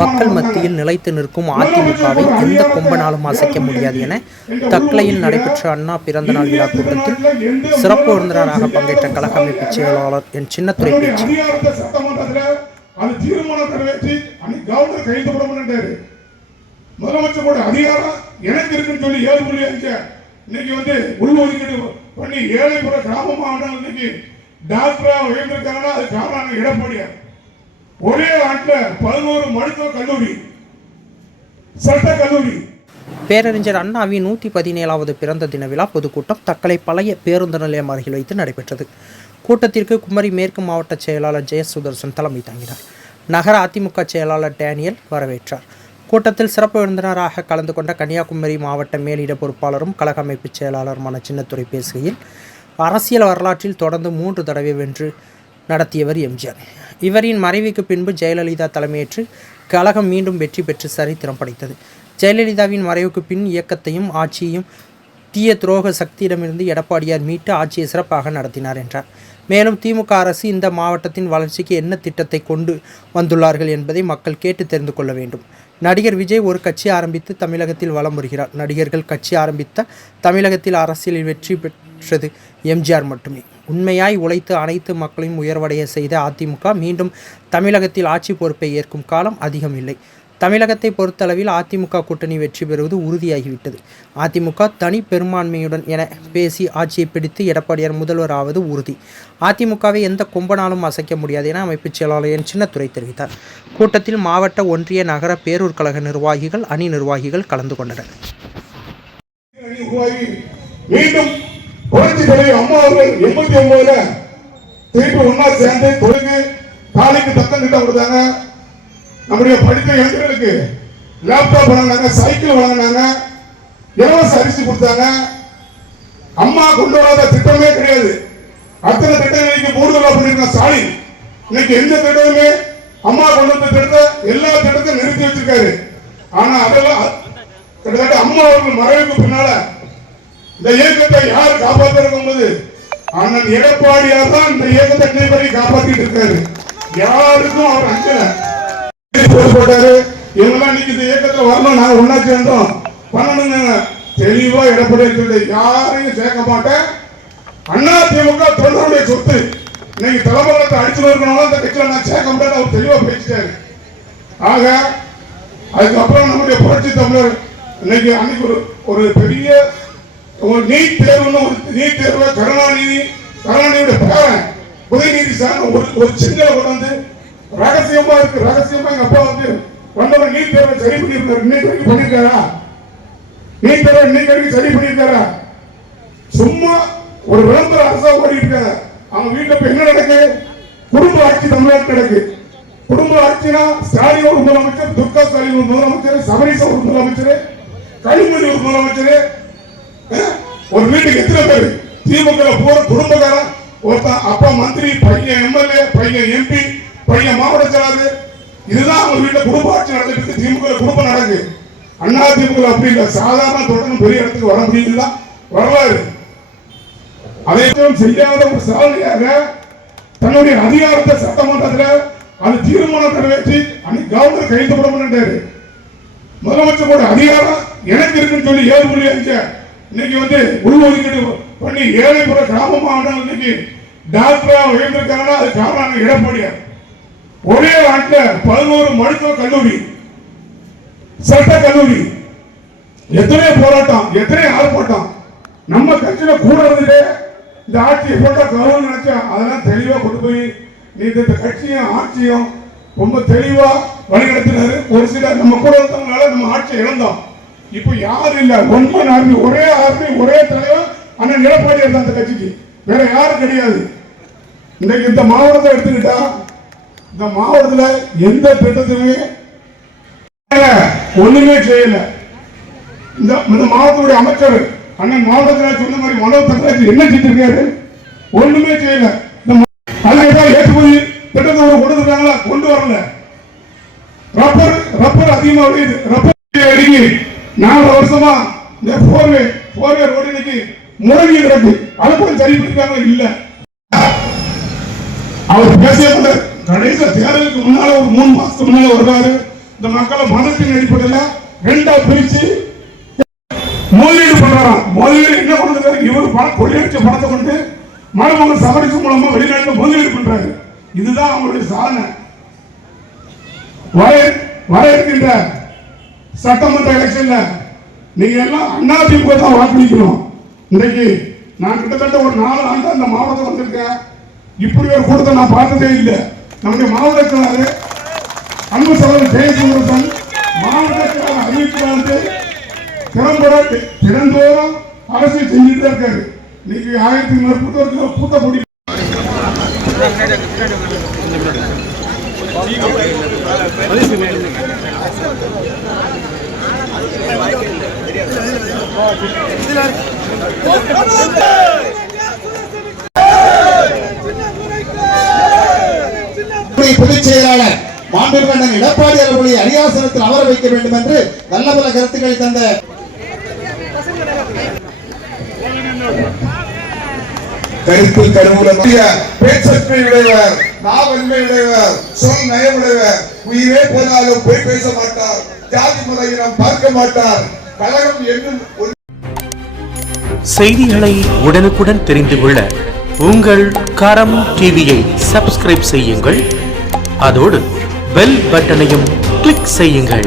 மக்கள் மத்தியில் நிலைத்து நிற்கும் அதிமுகவை எந்த கொம்பனாலும் அசைக்க முடியாது என தக்கலையில் நடைபெற்ற அண்ணா பிறந்த நாள் விழா கூட்டத்தில் சிறப்பு விருந்தினராக பங்கேற்ற கழக அமைப்பு செயலாளர் என் சின்னத்துரை பேச்சு. முதலமைச்சரோட அதிகாரம் எனக்கு இருக்குன்னு சொல்லி 7.5 இன்னைக்கு வந்து உள்ஒதுக்கீடு பண்ணி ஏழைப்புற கிராம மாவட்டம் இன்னைக்கு டாக்டரா உயர்ந்திருக்காங்கன்னா அது காரணம் எடப்பாடியார். ஒரே ஆண்டில் 11 மருத்துவ கல்லூரி, சட்ட கல்லூரி. பேரறிஞர் அண்ணாவின் 117வது பிறந்த தின விழா பொதுக்கூட்டம் தக்கலை பழைய பேருந்து நிலையம் அருகில் வைத்து நடைபெற்றது. கூட்டத்திற்கு குமரி மேற்கு மாவட்ட செயலாளர் ஜெயசுதர்சன் தலைமை தாங்கினார். நகர அதிமுக செயலாளர் டேனியல் வரவேற்றார். கூட்டத்தில் சிறப்பு விருந்தினராக கலந்து கொண்ட கன்னியாகுமரி மாவட்ட மேலிட பொறுப்பாளரும் கழக அமைப்பு செயலாளருமான சின்னத்துரை பேசுகையில், அரசியல் வரலாற்றில் தொடர்ந்து 3 தடவை வென்று நடத்தியவர் எம்ஜிஆர். இவரின் மறைவுக்கு பின்பு ஜெயலலிதா தலைமையேற்று கழகம் மீண்டும் வெற்றி பெற்று சரித்திரம் படைத்தது. ஜெயலலிதாவின் மறைவுக்கு பின் இயக்கத்தையும் ஆட்சியையும் தீய துரோக சக்தியிடமிருந்து எடப்பாடியார் மீட்டு ஆட்சியை சிறப்பாக நடத்தினார் என்றார். மேலும் திமுக அரசு இந்த மாவட்டத்தின் வளர்ச்சிக்கு என்ன திட்டத்தை கொண்டு வந்துள்ளார்கள் என்பதை மக்கள் கேட்டு தெரிந்து கொள்ள வேண்டும். நடிகர் விஜய் ஒரு கட்சி ஆரம்பித்து தமிழகத்தில் வலம் வருகிறார். நடிகர்கள் கட்சி ஆரம்பித்த தமிழகத்தில் அரசியலில் வெற்றி பெற்றது எம்ஜிஆர் மட்டுமே. உண்மையாய் உழைத்து அனைத்து மக்களையும் உயர்வடைய செய்த அதிமுக மீண்டும் தமிழகத்தில் ஆட்சி பொறுப்பை ஏற்கும் காலம் அதிகம் இல்லை. தமிழகத்தை பொறுத்தளவில் அதிமுக கூட்டணி வெற்றி பெறுவது உறுதியாகிவிட்டது. அதிமுக தனி பெரும்பான்மையுடன் என பேசி ஆட்சியை பிடித்து எடப்பாடியார் முதல்வர் ஆவது உறுதி. அதிமுகவை எந்த கொம்பனாலும் அசைக்க முடியாது என அமைப்பு செயலாளர் என் சின்னத்துரை தெரிவித்தார். கூட்டத்தில் மாவட்ட, ஒன்றிய, நகர பேரூர் கழக நிர்வாகிகள், அணி நிர்வாகிகள் கலந்து கொண்டனர். நம்முடைய படித்த இளைஞர்களுக்கு லேப்டாப் வழங்கினாங்க, சைக்கிள் வழங்கினாங்க, இலவச அரிசி கொடுத்தாங்க. அம்மா கொண்டு வராத திட்டமே கிடையாது. அத்தனை திட்டங்கள் இன்னைக்கு கூடுதலா பண்ணிருக்காங்க ஸ்டாலின். இன்னைக்கு எந்த திட்டமுமே அம்மா கொண்டு வந்த திட்டத்தை எல்லா திட்டத்தையும் நிறுத்தி வச்சிருக்காரு. ஆனா அதெல்லாம் கிட்டத்தட்ட அம்மா அவர்கள் மறைவுக்கு பின்னால இந்த இயக்கத்தை யார் காப்பாற்றிருக்கும் போது அண்ணன் எடப்பாடியார் தான் இந்த இயக்கத்தை இன்னைக்கு காப்பாற்றிட்டு இருக்காரு. யாருக்கும் அவர் அஞ்சல போட்டாரு. இவங்கெல்லாம் இன்னைக்கு இந்த இயக்கத்தில் வரணும், நாங்க ஒன்னா சேர்ந்தோம் பண்ணணுங்க. தெளிவா எடப்பாடி யாரையும் சேர்க்க மாட்டேன். அண்ணா திமுக தொண்டருடைய சொத்து. இன்னைக்கு தலைமையிலத்தை அடிச்சு இருக்கணும் அந்த கட்சியில நான் சேர்க்க மாட்டேன் அவர் தெளிவா பேசிட்டாரு. ஆக அதுக்கப்புறம் நம்முடைய புரட்சி தமிழர் இன்னைக்கு அன்னைக்கு ஒரு பெரிய ஒரு நீட் தேர்வுன்னு ஒரு நீட் தேர்வை கருணாநிதியோட பேரன் உதயநிதி சார் ஒரு சிங்கள கொண்டு வந்து ரகசியமா இருக்கு. ரகசியமா எங்க அப்பா வந்து வந்தவர் நீட் தேர்வை சரி பண்ணியிருக்காரு. இன்னைக்கு வரைக்கும் பண்ணிருக்காரா? நீட் தேர்வை இன்னைக்கு வரைக்கும் சரி பண்ணிருக்காரா? சும்மா ஒரு விளம்பர அரசா ஓடி இருக்காங்க. அவங்க வீட்டுல இப்ப என்ன நடக்கு? குடும்ப ஆட்சி தமிழ்நாட்டில் நடக்கு. குடும்ப ஆட்சினா ஸ்டாலின் ஒரு முதலமைச்சர், துர்கா ஸ்டாலின் ஒரு முதலமைச்சர், சபரிசா ஒரு முதலமைச்சர், கனிமொழி ஒரு முதலமைச்சர். ஒரு வீட்டுக்கு எத்தனை பேர்? திமுக போற குடும்பக்காரன் ஒருத்தன் அப்பா மந்திரி, பையன் எம்எல்ஏ, பையன் எம்பி, பையன் மாவட்ட செயலாளர். இதுதான் அவங்க வீட்டுல குடும்ப ஆட்சி நடந்துட்டு திமுக குடும்பம் நடக்கு. அண்ணா திமுக அப்படி இல்லை. சாதாரண தொடர்ந்து பெரிய இடத்துக்கு வர முடியுதுன்னா வரலாறு. அதை செய்யாத ஒரு சாதனையாக தன்னுடைய அதிகாரத்தை சட்டமன்றத்தில் அது தீர்மானம் நிறைவேற்றி அன்னைக்கு கவர்னர் கைது போட மாட்டாரு. முதலமைச்சரோட அதிகாரம் எனக்கு இருக்குன்னு சொல்லி 7.5 இன்னைக்கு வந்து உள்ஒதுக்கீடு பண்ணி ஏழைப்புற கிராம மாவட்டம் இன்னைக்கு டாக்டரா உயர்ந்திருக்காங்கன்னா அது காரணம் எடப்பாடியார். ஒரே ஆண்டில் 11 மருத்துவ கல்லூரி, சட்ட கல்லூரி. எத்தனை போராட்டம், எத்தனை ஆர்ப்பாட்டம். நம்ம கட்சியில கூட இருந்துட்டு இந்த ஆட்சியை போட்டா கவர்மெண்ட் நினைச்சா அதெல்லாம் தெளிவா கொண்டு போய் நீ இந்த கட்சியும் ஆட்சியும் ரொம்ப தெளிவா வழிநடத்தினாரு. ஒரு சிலர் நம்ம கூட இருந்தவங்களால நம்ம ஆட்சியை இழந்தோம். இப்போ யாரும் இல்ல, ஒன்பது ஆர்மி, ஒரே ஆர்மி, ஒரே தலைவர் அண்ணன் எடப்பாடியார் தான் அந்த கட்சிக்கு, வேற யாரும் கிடையாது. இன்னைக்கு இந்த மாவட்டத்தை எடுத்துக்கிட்டா இந்த மாவட்டத்தில் எந்த திட்டத்துமே ஒண்ணுமே செய்யல. இந்த மாவட்டத்துடைய அமைச்சர் அண்ணன் மாவட்டத்தில் சொன்ன மாதிரி மனோ தங்கராஜ் என்ன செஞ்சிருக்காரு? ஒண்ணுமே செய்யல. ஏற்றுமதி திட்டத்தை கொடுத்துருக்காங்களா? கொண்டு வரல. ரப்பர் அதிகமா வருது. ரப்பர் அடிக்கி 4 வருஷமா இந்த போர்வே ரோடு இன்னைக்கு முடங்கி கிடக்கு. அதை கூட சரி பண்ணிருக்காங்க இல்ல. அவர் பேசிய கடைசி தேர்தலுக்கு முன்னால ஒரு 3 மாசத்துக்கு முன்னால வருவாரு. இந்த மக்களை மதத்தின் அடிப்படையில் 2ஆ பிரிச்சு முதலீடு பண்றாராம். முதலீடு என்ன பண்ணுறது? இவர் கொள்ளையடிச்ச பணத்தை கொண்டு மறுபங்க சபரிசு மூலமா வெளிநாட்டில் முதலீடு பண்றாரு. இதுதான் அவங்களுடைய சாதனை. வர இருக்கின்ற சட்டமன்ற எலெக்ஷன்ல நீங்க எல்லாம் அதிமுக தான் வாக்களிக்கணும். இன்றைக்கு நான் கிட்டத்தட்ட ஒரு 4 ஆண்டு அந்த மாவட்டத்தில் வந்திருக்கேன். இப்படி ஒரு கூட்டத்தை நான் பார்த்ததே இல்லை. நம்முடைய மாவட்ட செயலாளர் அன்பு சகோதரர் ஜெயசுந்தரன் மாவட்ட செயலாளர் அறிவிக்கிறாரு. திறம்பட திறந்தோறும் அரசியல் செஞ்சுட்டு தான் இருக்காரு. இன்னைக்கு 1000 மேற்பட்டவர்கள் கூட்ட கொடி பொதுச் செயலாளர் மாண்புமிகு எடப்பாடி அவர்களை அரியாசனத்தில் அமர வைக்க வேண்டும் என்று நல்ல பல கருத்துக்களை தந்த கருத்து கருவூல பேச்சற்றை உடையவர், நாவன்மை உடையவர், சொல் நயம் உடையவர், உயிரே போனாலும் போய் பேச மாட்டார், ஜாதி மத இனம் பார்க்க மாட்டார், கழகம் என்னும் செய்திகளை உடனுக்குடன் தெரிந்து கொள்ள உங்கள் கரம் டிவியை சப்ஸ்கிரைப் செய்யுங்கள். அதோடு பெல் பட்டனையும் கிளிக் செய்யுங்கள்.